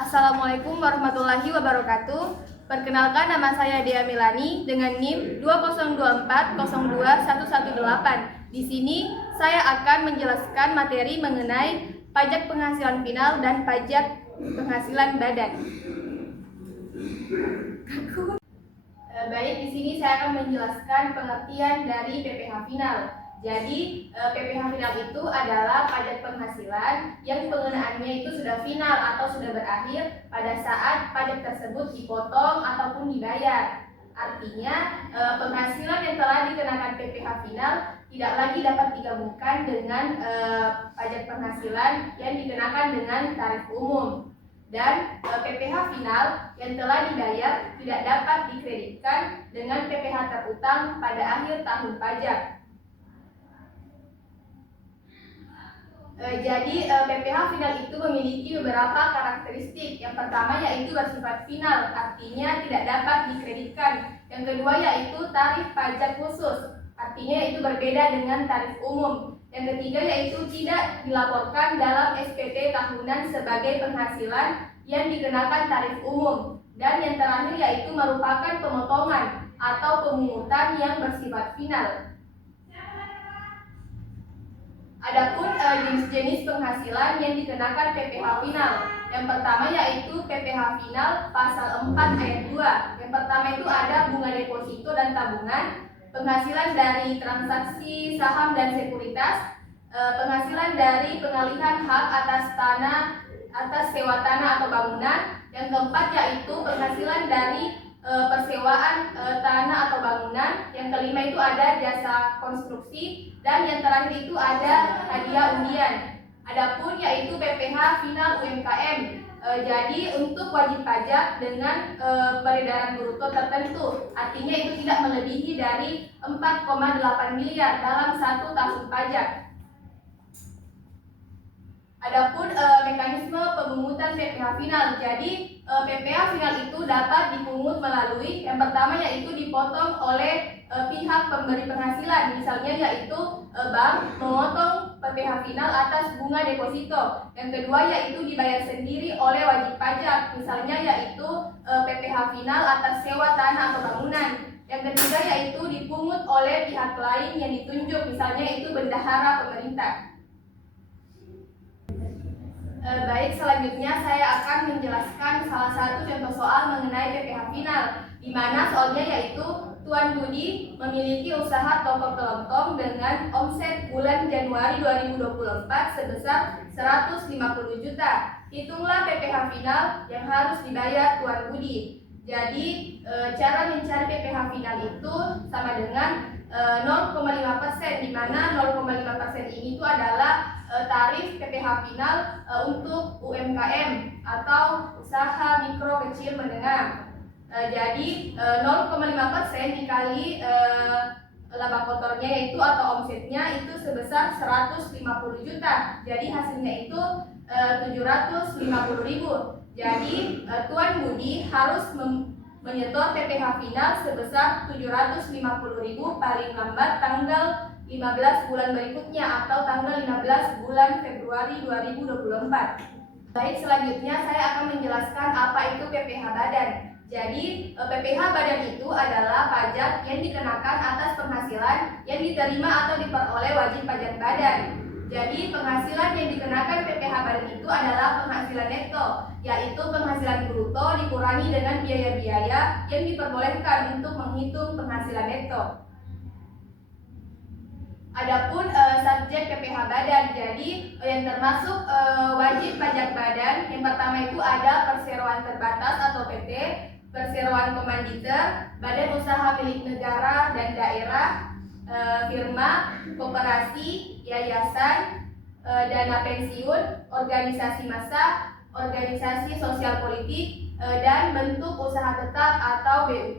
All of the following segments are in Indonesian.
Assalamualaikum warahmatullahi wabarakatuh. Perkenalkan, nama saya Dea Milani dengan NIM 2024021118. Di sini saya akan menjelaskan materi mengenai pajak penghasilan final dan pajak penghasilan badan. Baik, di sini saya akan menjelaskan pengertian dari PPh final. Jadi, PPh final itu adalah pajak penghasilan yang pengenaannya itu sudah final atau sudah berakhir pada saat pajak tersebut dipotong ataupun dibayar. Artinya, penghasilan yang telah dikenakan PPh final tidak lagi dapat digabungkan dengan pajak penghasilan yang dikenakan dengan tarif umum. Dan PPh final yang telah dibayar tidak dapat dikreditkan dengan PPh terutang pada akhir tahun pajak. Jadi PPh final itu memiliki beberapa karakteristik. Yang pertama yaitu bersifat final, artinya tidak dapat dikreditkan. Yang kedua yaitu tarif pajak khusus, artinya itu berbeda dengan tarif umum. Yang ketiga yaitu tidak dilaporkan dalam SPT tahunan sebagai penghasilan yang dikenakan tarif umum. Dan yang terakhir yaitu merupakan pemotongan atau pemungutan yang bersifat final. Adapun jenis-jenis penghasilan yang dikenakan PPh final. Yang pertama yaitu PPh final pasal 4 ayat 2. Yang pertama itu ada bunga deposito dan tabungan, penghasilan dari transaksi saham dan sekuritas, penghasilan dari pengalihan hak atas tanah, atas sewa tanah atau bangunan. Yang keempat yaitu penghasilan dari persewaan tanah atau bangunan. Yang kelima itu ada jasa konstruksi, dan yang terakhir itu ada hadiah undian. Adapun yaitu PPh final UMKM. Jadi untuk wajib pajak dengan peredaran bruto tertentu, artinya itu tidak melebihi dari 4,8 miliar dalam satu tahun pajak. Adapun mekanisme pemungutan PPh final. Jadi PPh final itu dapat dipungut melalui yang pertama yaitu dipotong oleh pihak pemberi penghasilan, misalnya yaitu bank memotong PPh final atas bunga deposito. Yang kedua yaitu dibayar sendiri oleh wajib pajak, misalnya yaitu PPh final atas sewa tanah atau bangunan. Yang ketiga yaitu dipungut oleh pihak lain yang ditunjuk, misalnya itu bendahara pemerintah. Baik, selanjutnya saya akan menjelaskan salah satu contoh soal mengenai PPh final, di mana soalnya yaitu Tuan Budi memiliki usaha toko kelontong dengan omset bulan Januari 2024 sebesar 150 juta. Hitunglah PPh final yang harus dibayar Tuan Budi. Jadi cara mencari PPh final itu sama dengan 0,5%, di mana 0,5% ini itu adalah tarif PPh final untuk UMKM atau usaha mikro kecil menengah. Jadi 0,5% dikali laba kotornya yaitu atau omsetnya itu sebesar 150 juta. Jadi hasilnya itu 750.000. Jadi Tuan Budi harus menyetor PPh final sebesar 750.000 paling lambat tanggal 15 bulan berikutnya atau tanggal 15 bulan Februari 2024. Baik, selanjutnya saya akan menjelaskan apa itu PPh badan. Jadi PPh badan itu adalah pajak yang dikenakan atas penghasilan yang diterima atau diperoleh wajib pajak badan. Jadi penghasilan yang dikenakan PPh badan itu adalah penghasilan neto, yaitu penghasilan bruto dikurangi dengan biaya-biaya yang diperbolehkan untuk menghitung penghasilan neto. Adapun subjek PPh badan, jadi yang termasuk wajib pajak badan, yang pertama itu ada perseroan terbatas atau PT, perseroan komanditer, badan usaha milik negara dan daerah, firma, koperasi, yayasan, dana pensiun, organisasi massa, organisasi sosial politik, dan bentuk usaha tetap atau BUT.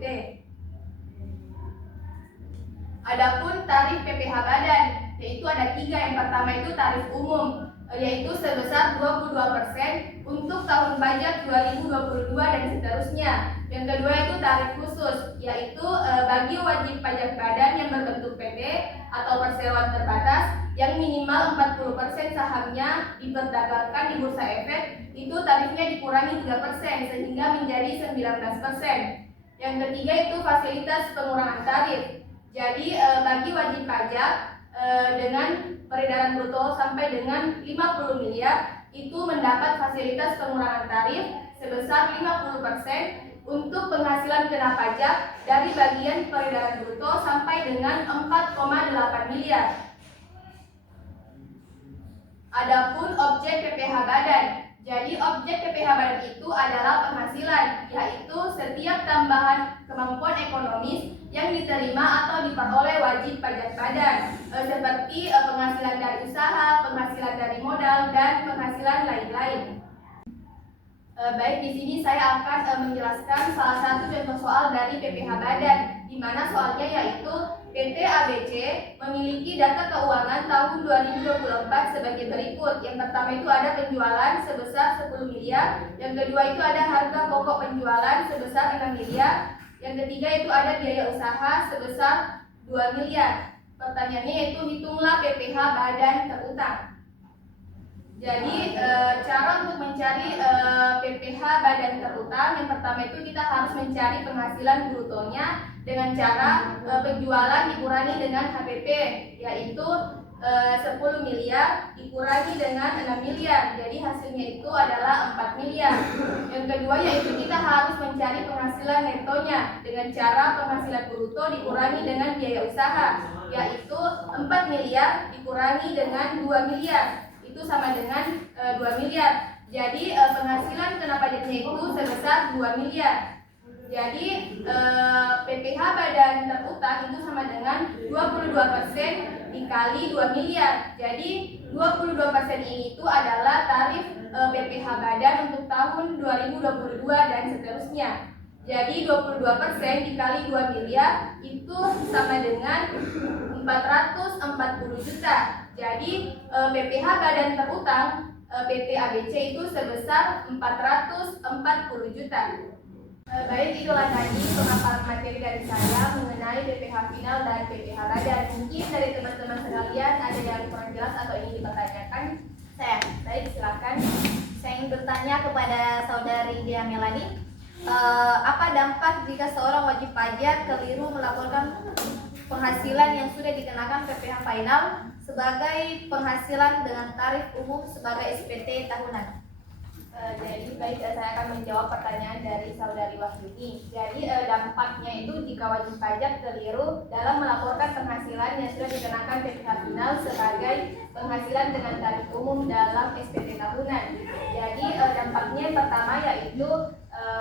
Adapun tarif PPh badan, yaitu ada 3. Yang pertama itu tarif umum, yaitu sebesar 22% untuk tahun pajak 2022 dan seterusnya. Yang kedua itu tarif khusus, yaitu bagi wajib pajak badan yang berbentuk PT atau perseroan terbatas yang minimal 40% sahamnya diperdagangkan di Bursa Efek itu tarifnya dikurangi 3% sehingga menjadi 19%. Yang ketiga itu fasilitas pengurangan tarif. Jadi bagi wajib pajak dengan peredaran bruto sampai dengan 50 miliar itu mendapat fasilitas pengurangan tarif sebesar 50% untuk penghasilan kena pajak dari bagian peredaran bruto sampai dengan 4,8 miliar. Adapun objek PPh badan. Jadi objek PPh badan itu adalah penghasilan, yaitu setiap tambahan kemampuan ekonomis yang diterima atau diperoleh wajib pajak badan, seperti penghasilan dari usaha, penghasilan dari modal, dan penghasilan lain-lain. Baik, di sini saya akan menjelaskan salah satu contoh soal dari PPh badan, di mana soalnya yaitu PT ABC memiliki data keuangan tahun 2024 sebagai berikut. Yang pertama itu ada penjualan sebesar 10 miliar, yang kedua itu ada harga pokok penjualan sebesar 6 miliar, yang ketiga itu ada biaya usaha sebesar 2 miliar. Pertanyaannya yaitu hitunglah PPh badan terutang. Jadi cara untuk mencari PPh badan terutang, yang pertama itu kita harus mencari penghasilan brutonya dengan cara penjualan dikurangi dengan HPP, yaitu 10 miliar dikurangi dengan 6 miliar, jadi hasilnya itu adalah 4 miliar. Yang kedua yaitu kita harus mencari penghasilan netonya dengan cara penghasilan bruto dikurangi dengan biaya usaha, yaitu 4 miliar dikurangi dengan 2 miliar, itu sama dengan 2 miliar. Jadi penghasilan kena pajaknya itu sebesar 2 miliar. Jadi PPh badan terutang itu sama dengan 22% dikali 2 miliar. Jadi 22% ini itu adalah tarif PPh badan untuk tahun 2022 dan seterusnya. Jadi 22% dikali 2 miliar itu sama dengan 440 juta. Jadi PPh badan terutang PT ABC itu sebesar 440 juta. Baik, itulah tadi pemaparan materi dari saya mengenai PPh final dan PPh badan. Mungkin dari teman-teman sekalian ada yang kurang jelas atau ingin dipertanyakan? Baik, silakan. Saya ingin bertanya kepada saudari Dia Melani, apa dampak jika seorang wajib pajak keliru melaporkan penghasilan yang sudah dikenakan PPh final sebagai penghasilan dengan tarif umum sebagai SPT tahunan? Jadi baik, saya akan menjawab pertanyaan dari saudari Wahyuni. Jadi dampaknya itu jika wajib pajak keliru dalam melaporkan penghasilan yang sudah dikenakan PPh final sebagai penghasilan dengan tarif umum dalam SPT tahunan. Jadi dampaknya yang pertama yaitu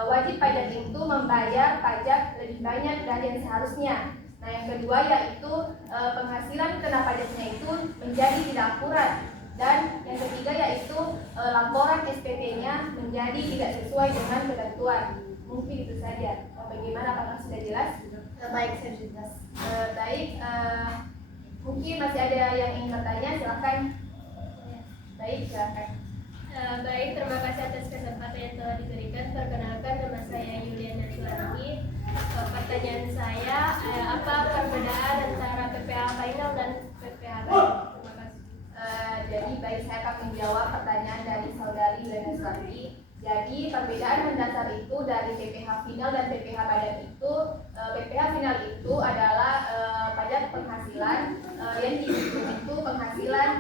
wajib pajak itu membayar pajak lebih banyak dari yang seharusnya. Nah, yang kedua yaitu penghasilan kena pajaknya itu menjadi tidak akurat. Dan yang ketiga yaitu laporan SPT-nya menjadi tidak sesuai dengan ketentuan. Mungkin itu saja. Bagaimana, apakah sudah jelas? Baik, sudah jelas. Baik, mungkin masih ada yang ingin bertanya, silakan. Baik, silakan. Baik, terima kasih atas kesempatan yang telah diberikan. Perkenalkan, nama saya Yuliana Sularni. Pertanyaan saya, apa perbedaan antara PPh final dan PPh badan? Jadi baik, saya akan menjawab pertanyaan dari saudari Yuliana Sularni. Jadi perbedaan mendasar itu dari PPh final dan PPh badan itu, PPh final itu adalah pajak penghasilan yang dihitung itu penghasilan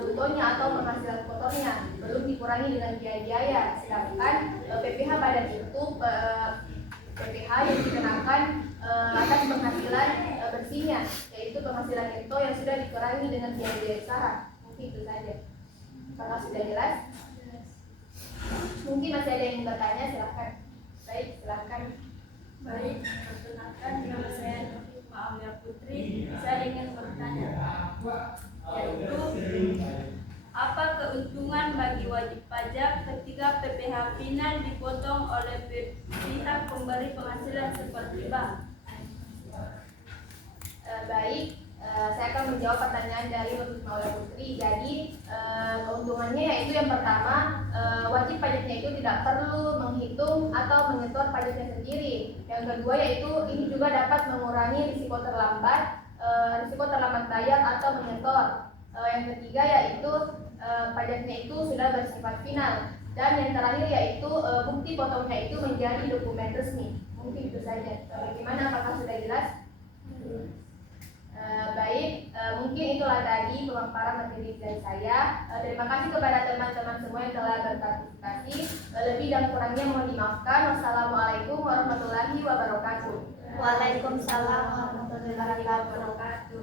brutonya atau penghasilan kotornya, belum dikurangi dengan biaya-biaya. Sedangkan PPh badan itu PPh yang dikenakan atas penghasilan bersihnya, yaitu penghasilan neto yang sudah dikurangi dengan biaya-biaya usaha. Mungkin itu saja. Apakah sudah jelas? Mungkin masih ada yang bertanya, silakan. Baik, silakan. Baik, perkenalkan, nama saya Nova Amelia Putri. Saya ingin bertanya, yaitu apa keuntungan bagi wajib pajak ketika PPh final dipotong oleh pihak pemberi penghasilan seperti bank? Baik, saya akan menjawab pertanyaan dari Nova Amelia Putri. Jadi keuntungannya yaitu yang pertama, wajib pajaknya itu tidak perlu menghitung atau menyetor pajaknya sendiri. Yang kedua yaitu ini juga dapat mengurangi risiko terlambat bayar atau menyetor. Yang ketiga yaitu pajaknya itu sudah bersifat final. Dan yang terakhir yaitu bukti potongnya itu menjadi dokumen resmi. Mungkin itu saja. Bagaimana, apakah sudah jelas? Baik, mungkin itulah tadi pemaparan materi dari saya. Terima kasih kepada teman-teman semua yang telah berpartisipasi. Lebih dan kurangnya mohon dimaafkan. Wassalamualaikum warahmatullahi wabarakatuh. Waalaikumsalam warahmatullahi wabarakatuh.